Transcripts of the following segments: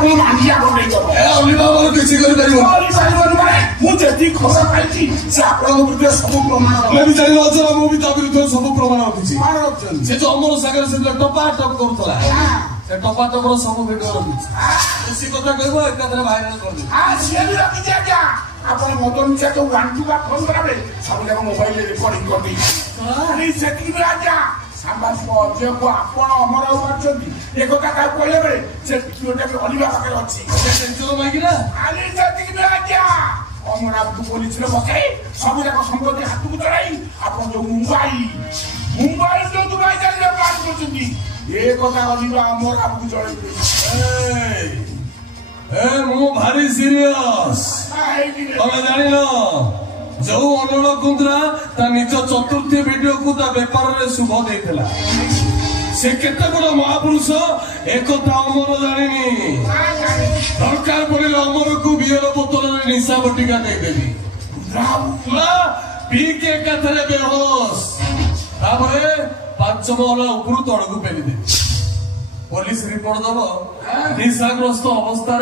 ଆପଣ ମାଣ୍ଡିଆ ବନେଇଦବ ଅଲିଭା ମୋର କିଛି କରିପାରିବନି ମୁଁ ଯେତିକି ଖବର ପାଇଛି ସେ ଆପଣଙ୍କ ବିରୁଦ୍ଧରେ ସବୁ ପ୍ରମାଣ ଆମେ ବି ଜାଣିଲ ଅଜରା ମୁଁ ବି ତା ବିରୁଦ୍ଧରେ ସବୁ ପ୍ରମାଣ ରଖିଛି କଣ ରଖିଛନ୍ତି ସେ ଯୋଉ ଅମର ସାଗର ସେ ଟପା ଟପ କରୁଥିଲା ସେ ଟପା ଟପର ସବୁ ଭିଡିଓ ରଖିଛି ବେଶୀ କଥା କହିବ ଏକାଥରେ ଭାଇରାଲ କରିଦେବି ସିଏ ବି ରଖିଛି ଆଜ୍ଞା ଆପଣ ମଦନ ସିଆ ଯୋଉ ୱାନ୍ଟୁକା ଫୋନ କଲାବେଳେ ସବୁ ଯାକ ମୋବାଇଲରେ ରେକର୍ଡିଂ କରିଦେଇଛି ସେତିକି ବି ଆଜ୍ଞା ସାମ୍ବାଦିକ ଅଜୟକୁ ଆପଣ ଅମର ଆଉ କରିଛନ୍ତି ଏକଥା ତାକୁ କହିଲା ବେଳେ ସେ ଭିଡିଓଟା ବି ଅଲିଭା ପାଖରେ ଅଛି ସେତିକି ବି ଆଜ୍ଞା ଅମରାବକୁ ପୋଲିସରେ ପକାଇ ସବୁ ଯାକ ସମ୍ପତ୍ତି ହାତକୁ ଚଢାଇ ଆପଣ ଯୋଉ ମୁମ୍ବାଇ ଯୋଉ ଦୁବାଇ ଚାଲିବା ପ୍ଲାନ୍ କରୁଛନ୍ତି ଏ କଥା ଅଲିଭା ଅମରାବକୁ ଜଣେଇବେ ମୁଁ ଭାରି ସିରିୟସ୍ ତମେ ଜାଣିଲ ଯୋଉ ଅନୁଳ କୁନ୍ଦ୍ରା ତା ନିଜ ଚତୁର୍ଥୀ ଭିଡିଓକୁ ତା ବେପାରରେ ଶୁଭ ଦେଇଥିଲା ସେ କେତେ ବଡ ମହାପୁରୁଷ ଏକଥା ଅମର ଜାଣିନି ଦରକାର ପଡିଲେ ଅମରକୁ ବିୟର ବୋତଲରେ ନିଶା ବଟିକା ଦେଇଦେବି ପିଇକି ଏକାଥରେ ବେହୋସ୍ ତାପରେ 5 ମହଲା ଉପରୁ ତଳକୁ ପେଲିଦେବି पुलिस रिपोर्ट दब निशाग्रस्त अवस्था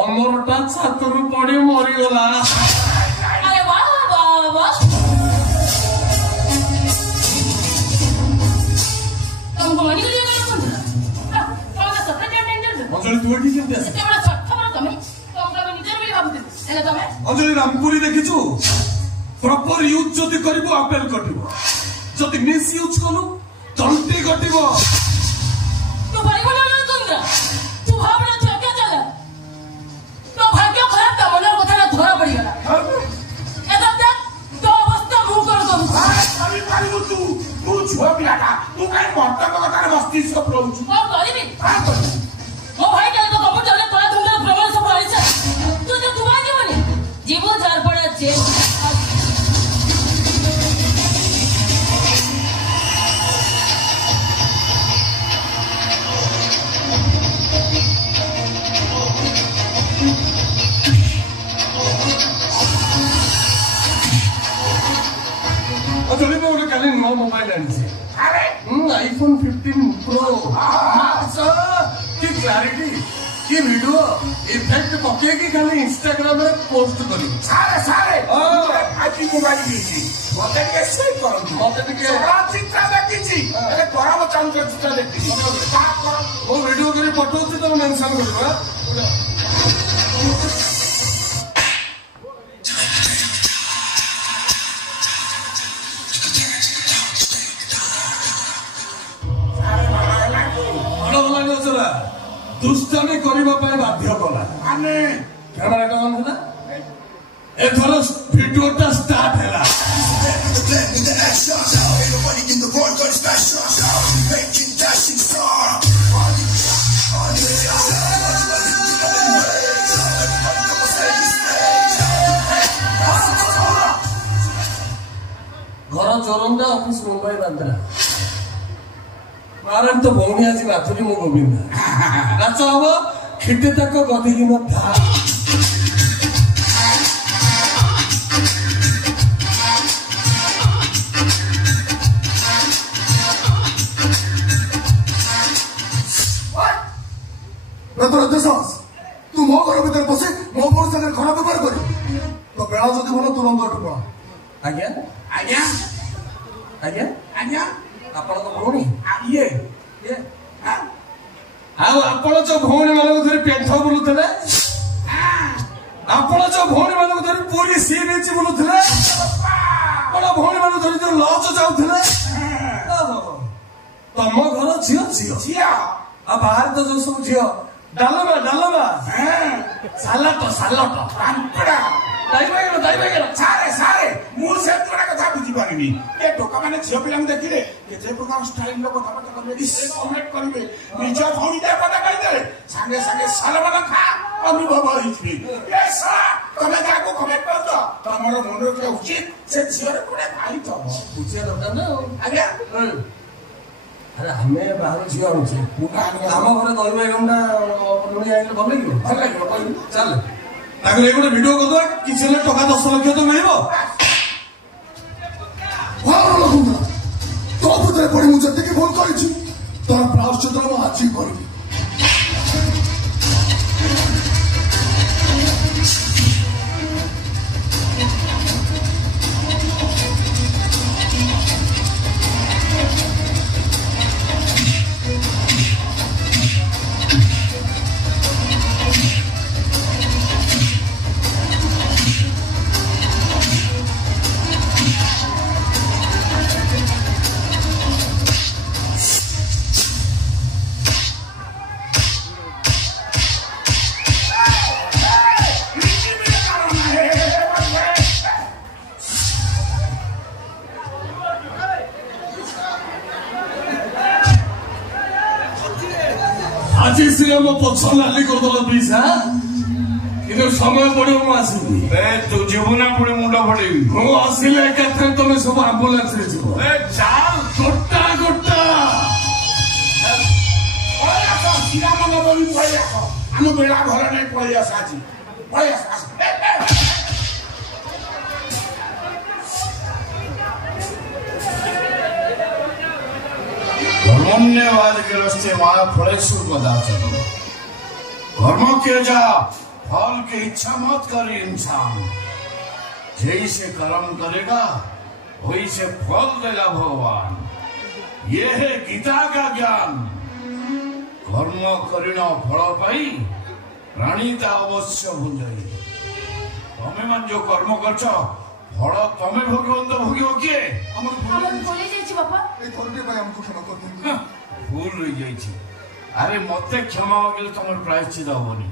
अमरटा छातरू पड़ी मरीगला अंजलि रामपुरी देखिचु प्रॉपर यूज जदि करिवो अपेल कटिवो जदि मिस यूज कलु तंटी कटिवो तो भाई बोला ना तुमरा तू भावना तो क्या चला तो भाग्य खराब था मनर कथा ना धरा पड़ी गला एदा तक तो अवस्था मुंह कर दो अरे तू छुआ पिलाटा तू काई मर्द कथा रे मस्तिष्क प्रभु और गरीबी ओ भाई चले तो कपड़ चले तोला तुमरा प्रमाण सब आइसा तू तो दुबा जीवनी जीवो जार पड़ा जेल मोबाइल आईफोन 15 प्रो की क्लैरिटी की वीडियो इफेक्ट पके की खाली इंस्टाग्राम में पोस्ट करी सारे सारे आईपी मोबाइल लीजी मते के शेयर करो मते के चित्र देखिछि अरे परम चंद्र चित्र देखिछि वो वीडियो करी पठौछि तो मेंशन करबा दुष्टामी करने बाध्य कला कैमेरा ऑन है एथर वीडियोटा स्टार्ट है घर चोरंदा ऑफिस मुंबई बांद्रा कारण तो भौणी आज नाचुरी मो गोविंदा नाच हम खिटे तक गदिकी न था तू मो घर भीतर बसे मो बोर संगे खराब व्यवहार कर तो बेला जदि भल तुरंत उठ पड़ा आज्ञा आज्ञा आज्ञा आज्ञा आपण तो भौणी ये आपण जो भौणी मानक धरी पेंठ बुलुथिले आपण जो भौणी मानक धरी पूरी सी बीच बुलुथिले आपण भौणी मानक धरी जो लॉज जाउथिले तम घर झियो झियो झिया आ बाहर तो जो सब झियो डालमा सालट रामपड़ा दाइबागेला सारे सारे मु से तोरा कथा बुझी पारिनी ए टोका माने झियो पिलांग देखिले के जे प्रकार स्टाइल लो कथा कथा करबे इसे कमेंट करबे निज भौणी दे कथा कहि दे संगे संगे सालमान खा अनुभव होइछि ए सा तमे काको कमेंट कर दो तमरो मन के उचित से झियो रे कोडे भाई तो बुझिया दरकार ना आज्ञा अरे हमें बाहर झियो आउछि हम घरे दइबा गंडा लुणी आइले भल लागियो चल ताके ले गोटे वीडियो कर दो किछ ले टका 10 लाख तो मिलबो तो भीतर पड़ी मुझे टिके फोन करी तोर प्राश्चित आज ही कर आज सिर्फ मो पछ लाली करदल प्लीज हां इधर समय पड़ो मु आसीबी ए तू जीवना पुणे मुंडा फटेबी मु आसिले केथे तमे सब एम्बुलेंस रे जीव ए चाल गोटा गोटा ओया तो सीधा मन बोली पळी आसो आनु बेला घर नै पळी आस आजी पळी आस धर्मन्यवाद के रास्ते माया फलेश्वर पदार्थ धर्म के जा फल की इच्छा मत करे इंसान जैसे कर्म करेगा वैसे फल देगा भगवान ये है गीता का ज्ञान कर्म करिण फल पाई प्राणीता अवश्य भुंजाई तमें मान जो कर्म करछ फल तमें भोगवंत भोगियो किए भूल रही जाइए अरे मत क्षमा मांगे तुम प्रायश्चित हेनी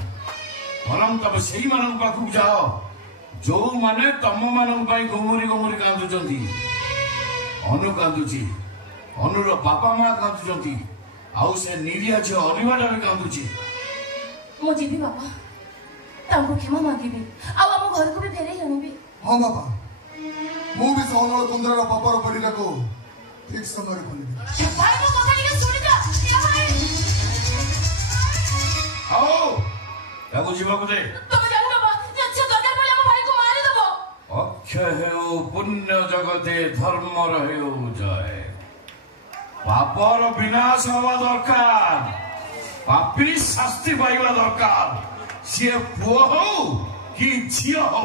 बरम तब से पाख जाओ जो माने तम मान गुमुरी गुमुरी कांदुचंती अनु कांदुची अनुर बापा माँ कांदुचंती आउ से निरिया झियो अनिवार्य भी कांदुची मो जीवी बापा तांको क्षमा मांगीबी आ हम घर को भी फेरे आनिबी हां बापा मु भी सोनल कुंदरा बापार पड़ीला को ठीक समय खोली भाई को कथा के सुनि जा या भाई आओ ताको जीवा को दे तमे जानु बाबा अच्छा दरकार पड़े हम भाई को मारी देबो अक्षय हेउ पुण्य जगते धर्म रहेउ जय पापर विनाश हवा दरकार पापी शास्ति पाइबा दरकार से पुओ हो कि झियो हो